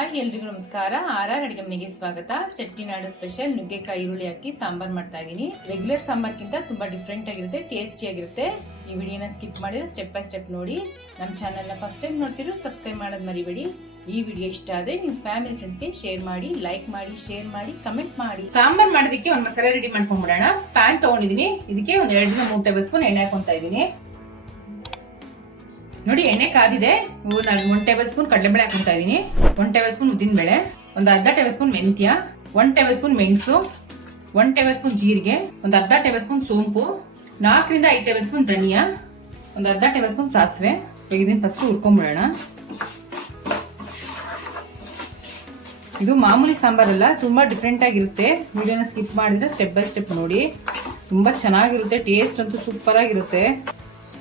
Hi ಎಲ್ರಿಗೂ ನಮಸ್ಕಾರ. R ಅಡಿಗೆ ಮನೆಗೆ ಸ್ವಾಗತ. ಚಟ್ಟಿನಾಡು ಸ್ಪೆಷಲ್ ನುಗ್ಗೆಕಾಯಿ ಈರುಳ್ಳಿ ಹಾಕಿ ಸಾಂಬಾರ್ ಮಾಡ್ತಾ ಇದೀನಿ. ರೆಗ್ಯುಲರ್ ಸಾಂಬಾರ್ಗಿಂತ ತುಂಬಾ ಡಿಫ್ರೆಂಟ್ ಆಗಿರುತ್ತೆ, ಟೇಸ್ಟಿ ಆಗಿರುತ್ತೆ. ಈ ವಿಡಿಯೋನ ಸ್ಕಿಪ್ ಮಾಡಿದ್ರೆ ಸ್ಟೆಪ್ ಬೈ ಸ್ಟೆಪ್ ನೋಡಿ. ನಮ್ಮ ಚಾನೆಲ್ನ ಫಸ್ಟ್ ಟೈಮ್ ನೋಡ್ತಿರೋ ಸಬ್ಸ್ಕ್ರೈಬ್ ಮಾಡೋದು ಮರಿಬೇಡಿ. ಈ ವಿಡಿಯೋ ಇಷ್ಟ ಆದ್ರೆ ನಿಮ್ಮ ಫ್ಯಾಮಿಲಿ ಫ್ರೆಂಡ್ಸ್ಗೆ ಶೇರ್ ಮಾಡಿ, ಲೈಕ್ ಮಾಡಿ, ಶೇರ್ ಮಾಡಿ, ಕಮೆಂಟ್ ಮಾಡಿ. ಸಾಂಬಾರ್ ಮಾಡೋದಕ್ಕೆ ಒಂದು ಮಸಾಲೆ ರೆಡಿ ಮಾಡ್ಕೊಂಡ್ಬಿಡೋಣ. ಪ್ಯಾನ್ ತಗೊಂಡಿದೀನಿ, ಇದಕ್ಕೆ ಒಂದು 2-3 ಟೇಬಲ್ ಸ್ಪೂನ್ ಎಣ್ಣೆ ಹಾಕೊಂತಾ ಇದೀನಿ. ನೋಡಿ ಎಣ್ಣೆ ಕಾದಿದೆ. ನಾನು 1 ಟೇಬಲ್ ಸ್ಪೂನ್ ಕಡಲೆಬೇಳೆ ಹಾಕೊಂತಾ ಇದೀನಿ, 1 ಟೇಬಲ್ ಸ್ಪೂನ್ ಉದ್ದಿನ ಬೇಳೆ, ಒಂದು ಅರ್ಧ ಟೇಬಲ್ ಸ್ಪೂನ್ ಮೆಂತ್ಯ, 1 ಟೇಬಲ್ ಸ್ಪೂನ್ ಮೆಣಸು, 1 ಟೇಬಲ್ ಸ್ಪೂನ್ ಜೀರಿಗೆ, ಒಂದು ಅರ್ಧ ಟೇಬಲ್ ಸ್ಪೂನ್ ಸೋಂಪು, 4-5 ಟೇಬಲ್ ಸ್ಪೂನ್ ಧನಿಯಾ, ಒಂದು ಅರ್ಧ ಟೇಬಲ್ ಸ್ಪೂನ್ ಸಾಸಿವೆ. ಇದನ್ನ ಫಸ್ಟ್ ಹುರ್ಕೊಂಡ್ಬಿಡೋಣ. ಇದು ಮಾಮೂಲಿ ಸಾಂಬಾರಲ್ಲ, ತುಂಬಾ ಡಿಫ್ರೆಂಟ್ ಆಗಿರುತ್ತೆ. ವಿಡಿಯೋನ ಸ್ಕಿಪ್ ಮಾಡಿದ್ರೆ ಸ್ಟೆಪ್ ಬೈ ಸ್ಟೆಪ್ ನೋಡಿ, ತುಂಬಾ ಚೆನ್ನಾಗಿರುತ್ತೆ. ಟೇಸ್ಟ್ ಅಂತೂ ಸೂಪರ್ ಆಗಿರುತ್ತೆ.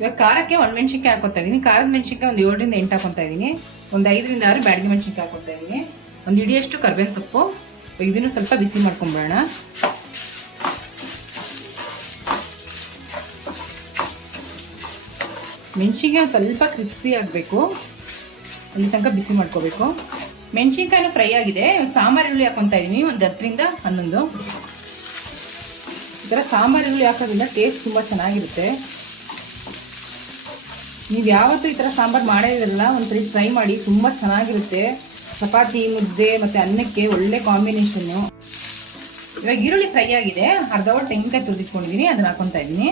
ಇವಾಗ ಖಾರಕ್ಕೆ 1 ಮೆಣಸಿನ್ಕಾಯಿ ಹಾಕೋತಾ ಇದೀನಿ. ಖಾರದ ಮೆಣಸಿನ್ಕಾಯಿ ಒಂದು 7-8 ಹಾಕೋತಾ ಇದೀನಿ. ಒಂದು 5-6 ಬ್ಯಾಡಗಿ ಮೆಣಸಿನ್ಕಾಯಿ ಹಾಕೋತಾ ಇದೀನಿ. ಒಂದು ಇಡಿಯಷ್ಟು ಕರ್ಬೇವಿನ ಸೊಪ್ಪು. ಇದನ್ನು ಸ್ವಲ್ಪ ಬಿಸಿ ಮಾಡ್ಕೊಂಡ್ಬಿಡೋಣ. ಮೆಣಸಿನ್ಕಾಯಿ ಸ್ವಲ್ಪ ಕ್ರಿಸ್ಪಿ ಆಗಬೇಕು, ಅಲ್ಲಿ ತನಕ ಬಿಸಿ ಮಾಡ್ಕೋಬೇಕು. ಮೆಣಸಿನ್ಕಾಯಿನ ಫ್ರೈ ಆಗಿದೆ. ಇವಾಗ ಸಾಂಬಾರ್ ಈರುಳ್ಳಿ ಹಾಕೊತಾ ಇದೀನಿ, ಒಂದು 10-11. ಈ ಥರ ಸಾಂಬಾರ್ ಈರುಳ್ಳಿ ಹಾಕೋದ್ರಿಂದ ಟೇಸ್ಟ್ ತುಂಬ ಚೆನ್ನಾಗಿರುತ್ತೆ. ನೀವು ಯಾವತ್ತೂ ಈ ಥರ ಸಾಂಬಾರು ಮಾಡೋದಿರಲ್ಲ, ಒಂದ್ಸರಿ ಟ್ರೈ ಮಾಡಿ, ತುಂಬ ಚೆನ್ನಾಗಿರುತ್ತೆ. ಚಪಾತಿ, ಮುದ್ದೆ ಮತ್ತು ಅನ್ನಕ್ಕೆ ಒಳ್ಳೆ ಕಾಂಬಿನೇಷನ್ನು. ಇವಾಗ ಈರುಳ್ಳಿ ಫ್ರೈ ಆಗಿದೆ. ಅರ್ಧ ತೆಂಗಿನಕಾಯಿ ತುರಿದಿಟ್ಕೊಂಡಿದ್ದೀನಿ, ಅದನ್ನ ಹಾಕೊತಾ ಇದ್ದೀನಿ.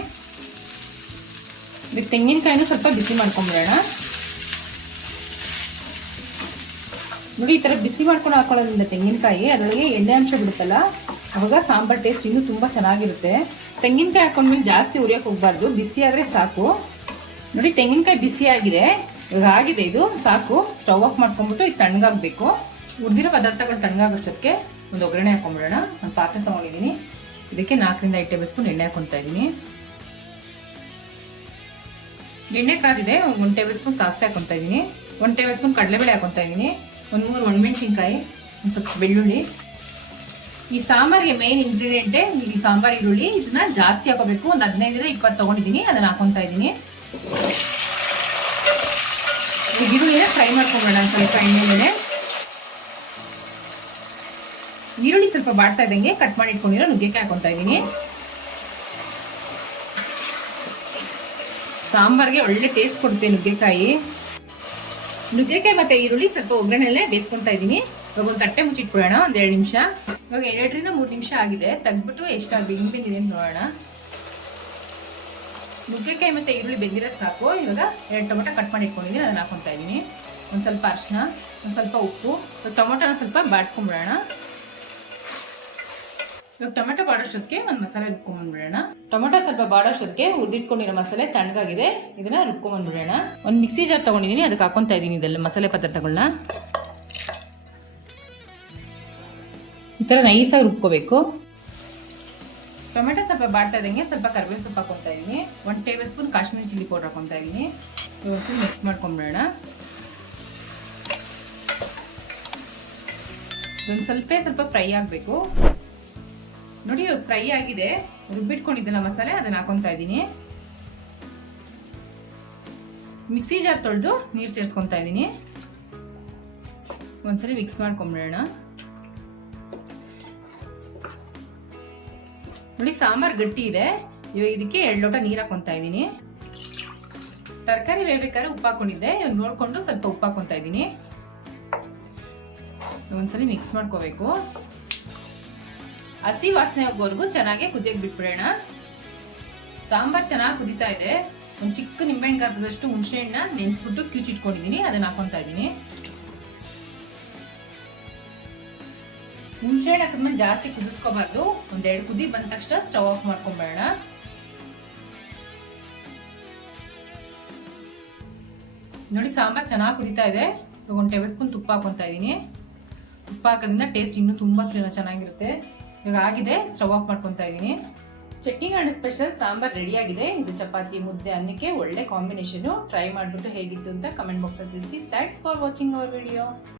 ಇದಕ್ಕೆ ತೆಂಗಿನಕಾಯಿನೂ ಸ್ವಲ್ಪ ಬಿಸಿ ಮಾಡ್ಕೊಂಬಿಡೋಣ. ನೋಡಿ, ಈ ಥರ ಬಿಸಿ ಮಾಡ್ಕೊಂಡು ಹಾಕೊಳ್ಳೋದ್ರಿಂದ ತೆಂಗಿನಕಾಯಿ ಅದರೊಳಗೆ ಎಣ್ಣೆ ಅಂಶ ಬಿಡುತ್ತಲ್ಲ, ಅವಾಗ ಸಾಂಬಾರ್ ಟೇಸ್ಟ್ ಇನ್ನೂ ತುಂಬ ಚೆನ್ನಾಗಿರುತ್ತೆ. ತೆಂಗಿನಕಾಯಿ ಹಾಕೊಂಡ್ಮೇಲೆ ಜಾಸ್ತಿ ಉರಿಯೋಕೆ ಹೋಗ್ಬಾರ್ದು, ಬಿಸಿ ಆದರೆ ಸಾಕು. ನೋಡಿ, ತೆಂಗಿನಕಾಯಿ ಬಿಸಿ ಆಗಿದೆ. ಇವಾಗ ಆಗಿದೆ, ಇದು ಸಾಕು. ಸ್ಟವ್ ಆಫ್ ಮಾಡ್ಕೊಂಡ್ಬಿಟ್ಟು ಇದು ತಣ್ಣಗಾಗಬೇಕು. ಉಳಿದಿರೋ ಪದಾರ್ಥಗಳು ತಣ್ಣಗಾಗೋಷ್ಟಕ್ಕೆ ಒಂದು ಒಗ್ಗರಣೆ ಹಾಕೊಂಡ್ಬಿಡೋಣ. ಒಂದು ಪಾತ್ರೆ ತೊಗೊಂಡಿದ್ದೀನಿ, ಇದಕ್ಕೆ 4-5 ಟೇಬಲ್ ಸ್ಪೂನ್ ಎಣ್ಣೆ ಹಾಕೊತಾ ಇದ್ದೀನಿ. ಎಣ್ಣೆ ಕಾದಿದೆ. 1 ಟೇಬಲ್ ಸ್ಪೂನ್ ಸಾಸಿವೆ ಹಾಕೊತಾ ಇದ್ದೀನಿ, 1 ಟೇಬಲ್ ಸ್ಪೂನ್ ಕಡಲೆಬೇಳೆ ಹಾಕೊತಾ ಇದ್ದೀನಿ, 3 ಒಣಮೆಣಸಿನ್ಕಾಯಿ, ಒಂದು ಸ್ವಲ್ಪ ಬೆಳ್ಳುಳ್ಳಿ. ಈ ಸಾಂಬಾರಿಗೆ ಮೇನ್ ಇಂಗ್ರೀಡಿಯೆಂಟೇ ಈ ಸಾಂಬಾರ್ ಈರುಳ್ಳಿ. ಇದನ್ನ ಜಾಸ್ತಿ ಹಾಕೋಬೇಕು. ಒಂದು 15-20 ತೊಗೊಂಡಿದ್ದೀನಿ, ಅದನ್ನ ಹಾಕೊತಾ ಇದ್ದೀನಿ. ಈರುಳ್ಳಿನ ಫ್ರೈ ಮಾಡ್ಕೊಂಡ್ಬಿಡೋಣ ಸ್ವಲ್ಪ ಎಣ್ಣೆ ಮೇಲೆ. ಈರುಳ್ಳಿ ಸ್ವಲ್ಪ ಬಾಡ್ತಾ ಇದ್ದಂಗೆ ಕಟ್ ಮಾಡಿ ಇಟ್ಕೊಂಡಿರೋ ನುಗ್ಗೆಕಾಯಿ ಹಾಕೊತಾ ಇದ್ದೀನಿ. ಸಾಂಬಾರ್ಗೆ ಒಳ್ಳೆ ಟೇಸ್ಟ್ ಕೊಡುತ್ತೆ ನುಗ್ಗೆಕಾಯಿ. ಮತ್ತೆ ಈರುಳ್ಳಿ ಸ್ವಲ್ಪ ಒಗ್ಗರಣೆಲ್ಲೇ ಬೇಯಿಸ್ಕೊತಾ ಇದ್ದೀನಿ. ಇವಾಗ ಒಂದು ತಟ್ಟೆ ಮುಚ್ಚಿಟ್ಬಿಡೋಣ, ಒಂದು 2 ನಿಮಿಷ. ಇವಾಗ 2-3 ನಿಮಿಷ ಆಗಿದೆ. ತೆಗ್ದ್ಬಿಟ್ಟು ಎಷ್ಟಾಗಿ ಬೆಂದಿದೆ ಅಂತ ನೋಡೋಣ. ನುಗ್ಗೆಕಾಯಿ ಮತ್ತು ಈರುಳ್ಳಿ ಬೆಂದಿರೋದು ಸಾಕು. ಇವಾಗ 2 ಟೊಮೊಟೊ ಕಟ್ ಮಾಡಿ ಇಟ್ಕೊಂಡಿದ್ದೀನಿ, ಅದನ್ನ ಹಾಕೊತಾ ಇದ್ದೀನಿ. ಒಂದು ಸ್ವಲ್ಪ ಅರಿಶಿನ, ಒಂದು ಸ್ವಲ್ಪ ಉಪ್ಪು. ಟೊಮೊಟೊನ ಸ್ವಲ್ಪ ಬಾಡಿಸ್ಕೊಂಡ್ಬಿಡೋಣ. ಇವಾಗ ಟೊಮೆಟೊ ಬಾಡೋಷ್ಟೊತ್ತಿಗೆ ಒಂದು ಮಸಾಲೆ ರುಬ್ಕೊಂಡ್ಬಂದ್ಬಿಡೋಣ. ಟೊಮೆಟೊ ಸ್ವಲ್ಪ ಬಾಡೋಷ್ಟೊತ್ತಿಗೆ ಹುರಿದಿಟ್ಕೊಂಡಿರೋ ಮಸಾಲೆ ತಣ್ಣಗಾಗಿದೆ, ಇದನ್ನ ರುಬ್ಕೊಂಡ್ಬಂದ್ಬಿಡೋಣ. ಒಂದು ಮಿಕ್ಸಿ ಜಾರ್ ತೊಗೊಂಡಿದ್ದೀನಿ, ಅದಕ್ಕೆ ಹಾಕೊತಾ ಇದ್ದೀನಿ ಇದೆಲ್ಲ ಮಸಾಲೆ ಪದಾರ್ಥಗಳನ್ನ. ಈ ಥರ ನೈಸಾಗಿ ರುಬ್ಕೋಬೇಕು. ಟೊಮೆಟೊ ಸ್ವಲ್ಪ ಬಾಡ್ತಾ ಇದ್ದಂಗೆ ಸ್ವಲ್ಪ ಕರ್ಬೇವಿನ ಸೊಪ್ಪು ಹಾಕೊತಾ ಇದ್ದೀನಿ, 1 tablespoon Kashmiri chilli powder ಹಾಕೊತಾ ಇದ್ದೀನಿ. ಒಂದ್ಸಲ ಮಿಕ್ಸ್ ಮಾಡ್ಕೊಂಡ್ಬಿಡೋಣ. ಒಂದು ಸ್ವಲ್ಪ ಫ್ರೈ ಆಗಬೇಕು. ನೋಡಿ, ಇವಾಗ ಫ್ರೈ ಆಗಿದೆ. ರುಬ್ಬಿಟ್ಕೊಂಡಿದ್ದೆಲ್ಲ ಮಸಾಲೆ ಅದನ್ನ ಹಾಕೊತಾ ಇದ್ದೀನಿ. ಮಿಕ್ಸಿ ಜಾರ್ ತೊಳೆದು ನೀರು ಸೇರಿಸ್ಕೊತಾ ಇದ್ದೀನಿ. ಒಂದ್ಸರಿ ಮಿಕ್ಸ್ ಮಾಡ್ಕೊಂಡ್ಬಿಡೋಣ. ನೋಡಿ, ಸಾಂಬಾರ್ ಗಟ್ಟಿ ಇದೆ. ಇವಾಗ ಇದಕ್ಕೆ 2 ಲೋಟ ನೀರು ಹಾಕೊತಾ ಇದ್ದೀನಿ. ತರಕಾರಿ ಬೇಯಬೇಕಾದ್ರೆ ಉಪ್ಪು ಹಾಕೊಂಡಿದ್ದೆ, ಇವಾಗ ನೋಡ್ಕೊಂಡು ಸ್ವಲ್ಪ ಉಪ್ಪು ಹಾಕೊತಾ ಇದ್ದೀನಿ. ಒಂದ್ಸಲಿ ಮಿಕ್ಸ್ ಮಾಡ್ಕೋಬೇಕು. ಹಸಿ ವಾಸನೆ ಹೋಗೋವರೆಗೂ ಚೆನ್ನಾಗಿ ಕುದಿಯಕ್ಕೆ ಬಿಟ್ಬಿಡೋಣ. ಸಾಂಬಾರ್ ಚೆನ್ನಾಗಿ ಕುದಿತಾ ಇದೆ. ಒಂದು ಚಿಕ್ಕ ನಿಂಬೆಹಣ್ಣು ಗಾತ್ರದಷ್ಟು ಹುಣಸೆ ಹಣ್ಣನ್ನ ನೆನೆಸ್ಬಿಟ್ಟು ಕ್ಯೂಚಿಟ್ಕೊಂಡಿದ್ದೀನಿ, ಅದನ್ನ ಹಾಕೊತಾ ಇದ್ದೀನಿ. ಹುಣಸೆ ಹಣ್ಣು ಹಾಕಿದ್ಮೇಲೆ ಜಾಸ್ತಿ ಕುದಿಸ್ಕೋಬಾರ್ದು. 1-2 ಕುದಿ ಬಂದ ತಕ್ಷಣ ಸ್ಟವ್ ಆಫ್ ಮಾಡ್ಕೊಂಡ್ಬೇಡ. ನೋಡಿ, ಸಾಂಬಾರ್ ಚೆನ್ನಾಗಿ ಕುದಿತಾ ಇದೆ. ಇವಾಗ 1 ಟೇಬಲ್ ಸ್ಪೂನ್ ತುಪ್ಪ ಹಾಕೊತಾ ಇದ್ದೀನಿ. ತುಪ್ಪ ಹಾಕೋದ್ರಿಂದ ಟೇಸ್ಟ್ ಇನ್ನೂ ತುಂಬಾ ಚೆನ್ನಾಗಿರುತ್ತೆ. ಇವಾಗ ಆಗಿದೆ, ಸ್ಟವ್ ಆಫ್ ಮಾಡ್ಕೊತಾ ಇದ್ದೀನಿ. ಚಟ್ಟಿನಾಡು ಸ್ಪೆಷಲ್ ಸಾಂಬಾರ್ ರೆಡಿ ಆಗಿದೆ. ಇದು ಚಪಾತಿ, ಮುದ್ದೆ, ಅನ್ನಕ್ಕೆ ಒಳ್ಳೆ ಕಾಂಬಿನೇಷನ್. ಟ್ರೈ ಮಾಡಿಬಿಟ್ಟು ಹೇಗಿತ್ತು ಅಂತ ಕಮೆಂಟ್ ಬಾಕ್ಸ್ ಅಲ್ಲಿ ತಿಳಿಸಿ. Thanks for watching our video.